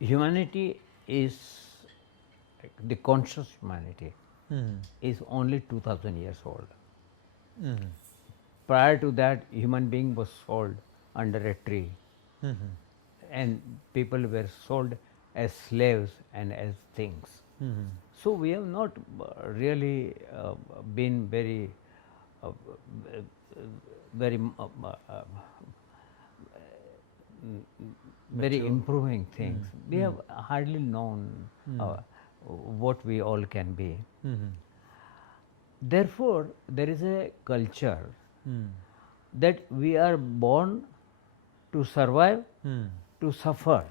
humanity is, the conscious humanity is only 2000 years old. Prior to that, human being was sold under a tree, and people were sold as slaves and as things. So we have not really been uh, very very Mature. improving things. We have hardly known what we all can be. Therefore, there is a culture that we are born to survive, to suffer,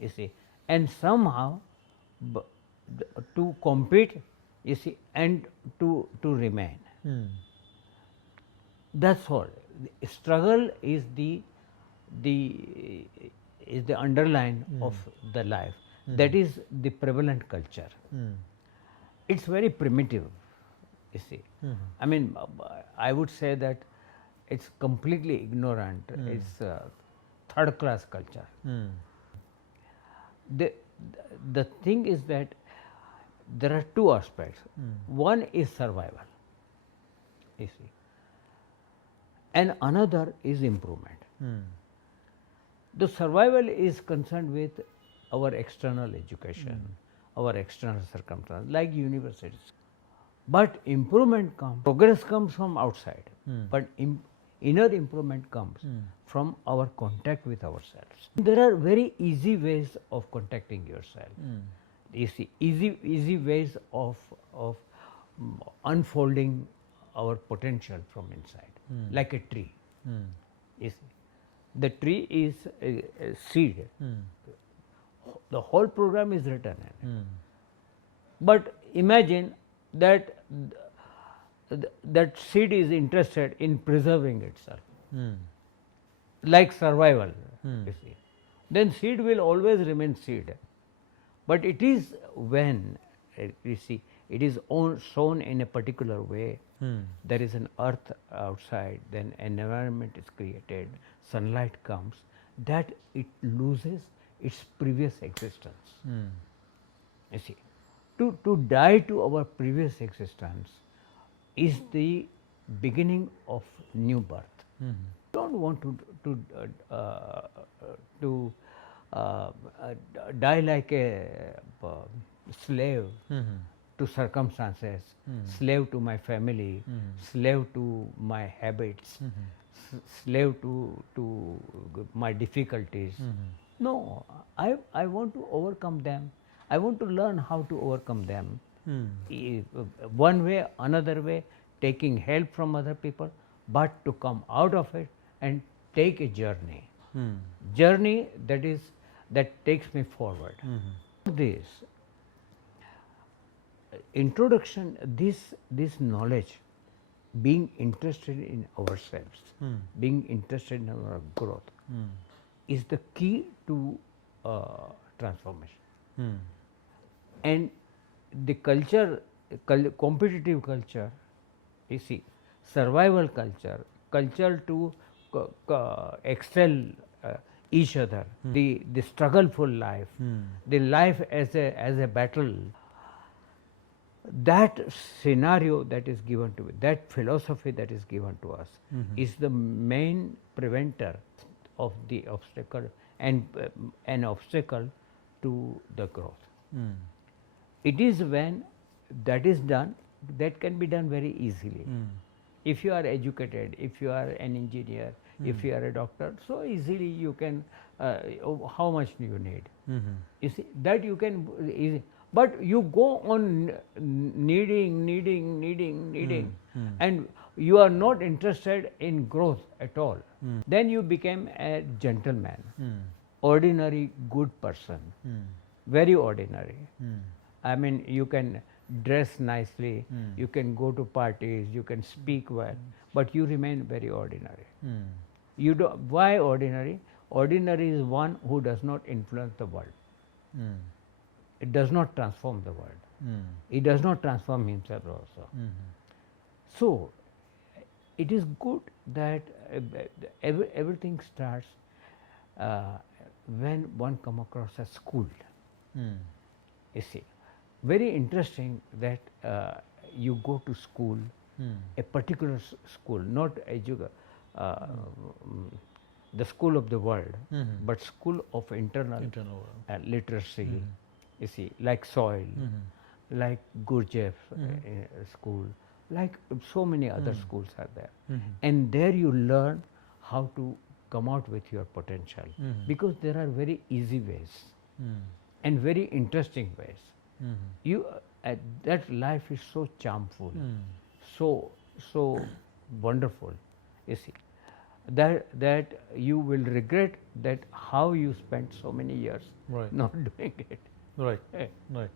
you see, and somehow b- to compete, you see, and to remain. That's all. The struggle the is the underline of the life. That is the prevalent culture. It's very primitive, you see. I mean, I would say that it's completely ignorant. It's third class culture. The, the thing is that there are two aspects. One is survival, you see, and another is improvement. The survival is concerned with our external education, our external circumstances, like universities. But improvement comes, progress comes from outside, but inner improvement comes from our contact with ourselves. There are very easy ways of contacting yourself. You see, easy ways of unfolding our potential from inside, like a tree. You see, the tree is a seed. The whole program is written in it. But imagine that that seed is interested in preserving itself, like survival. You see, then seed will always remain seed. But it is when you see it is sown in a particular way. There is an earth outside, then an environment is created, sunlight comes, that it loses its previous existence. You see, to die to our previous existence is the beginning of new birth. Don't want to uh, uh, die like a slave to circumstances, slave to my family, slave to my habits, slave to my difficulties. No, I want to overcome them. I want to learn how to overcome them. One way, another way, taking help from other people, but to come out of it and take a journey. Journey that takes me forward. This introduction, this knowledge, being interested in ourselves, being interested in our growth, is the key to transformation. And the culture, competitive culture, you see, survival culture, culture to excel each other, the struggleful life, the life as a battle. That scenario that is given to, that philosophy that is given to us, is the main preventer of the obstacle and an obstacle to the growth. It is when that is done, that can be done very easily. If you are educated, if you are an engineer, if you are a doctor, so easily you can, how much do you need? You see, that you can easy, but you go on needing, and you are not interested in growth at all. Then you became a gentleman, ordinary good person, very ordinary. I mean, you can dress nicely, you can go to parties, you can speak well, but you remain very ordinary. You do, why ordinary? Ordinary is one who does not influence the world. It does not transform the world. He does not transform himself also. So, it is good that everything starts uh, when one come across a school. Mm. You see, very interesting that you go to school, a particular school, not the school of the world, but school of internal literacy. You see, like Soil, like Gurdjieff school, like so many other schools are there, and there you learn how to come out with your potential, because there are very easy ways and very interesting ways. You that life is so charmful, so wonderful. You see, that you will regret that how you spent so many years Right. not doing it. Right. Right.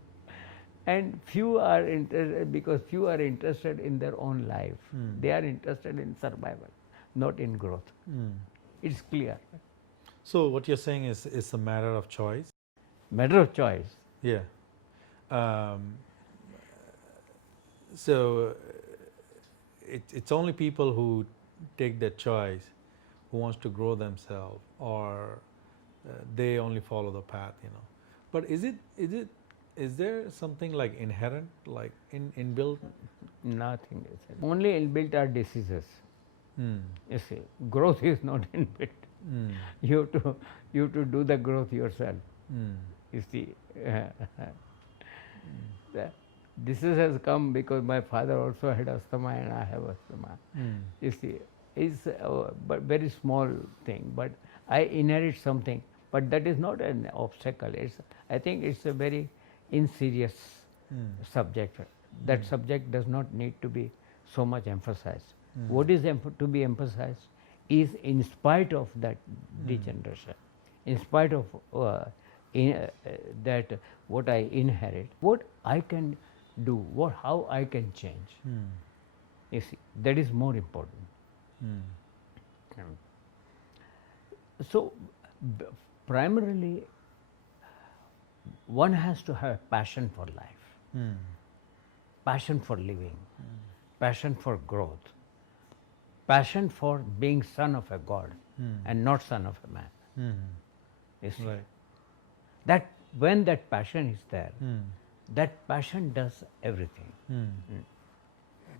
And few are interested, because few are interested in their own life. They are interested in survival, not in growth. It's clear. So what you're saying is it's a matter of choice. Matter of choice. Yeah. So it's only people who take that choice, who wants to grow themselves, or they only follow the path, you know. But is there something like inherent, like inbuilt? Nothing is it. Only inbuilt are diseases. You see, growth is not inbuilt. You have to do the growth yourself. You see, the disease has come because my father also had asthma and I have asthma. You see, it's but very small thing, but I inherit something. But that is not an obstacle. I think it's a very inserious subject. That subject does not need to be so much emphasized. What is to be emphasized is, in spite of that degeneration, in spite of that what I inherit, what I can do, how I can change. You see, that is more important. So, primarily, one has to have passion for life, passion for living, passion for growth, passion for being son of a god and not son of a man. You see, Right. that when that passion is there, that passion does everything.